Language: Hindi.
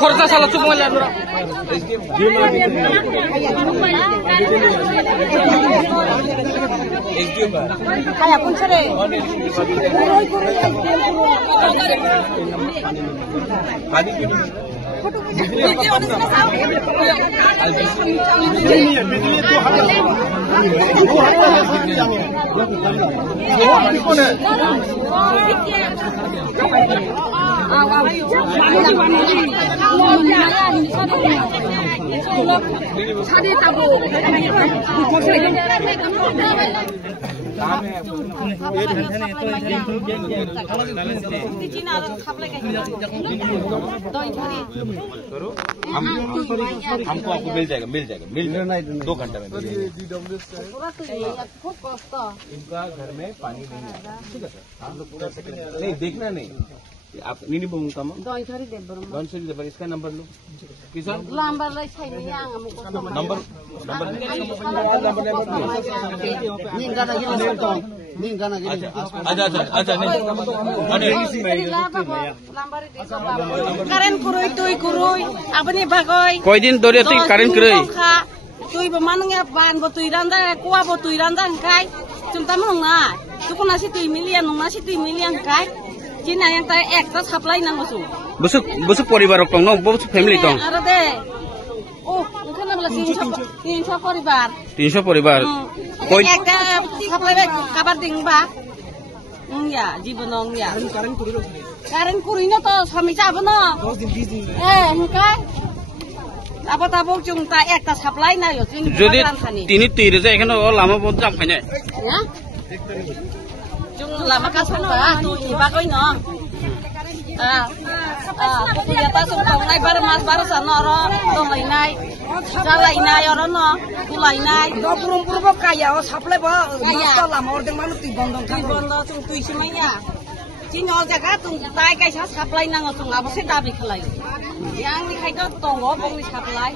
खर्चा साला चुप में लाना kayak pun sere हमको आपको मिल जाएगा 2 घंटे में इनका घर में पानी नहीं है ठीक है सर आप लोग पूरा नहीं देखना नहीं आप नहीं बोलूँगा इसका नंबर लो किसान नंबर अच्छा karen kurui tui kurui apa nih bagoy कोई दिन दौरे तो करेंट करे tui bemanangnya ban botui randa kuah botui randa kai cuma menungga tu kena si tui milian nungga si tui milian kai Cina yang tay ekta supply nang masuk busuk poribar tong no busuk family tong ada deh oh mungkin nama 300 poribar 300 poribar koi ekta supply kabar ding ba ya jibonong ya karen kurino to sami jabo no 10 din 20 din mukai apa tabok jung ta ekta supply na yo jing যদি তিনি তৈরি যায় এখানে লামা বন্ধ জাম খাইনে ya jung lama kasar ba tu iba koi no pokoknya ta sung tong nai bar mas bar sana ro tong lai nai jalai nai ro no kulai nai do purum purbo kaya o supply ba to lama orde manu ti bondong tung tui simanya Cino jaga tung tai kai sa supply nang tung apa sih tapi kelai yang ni kai to tong bong ni supply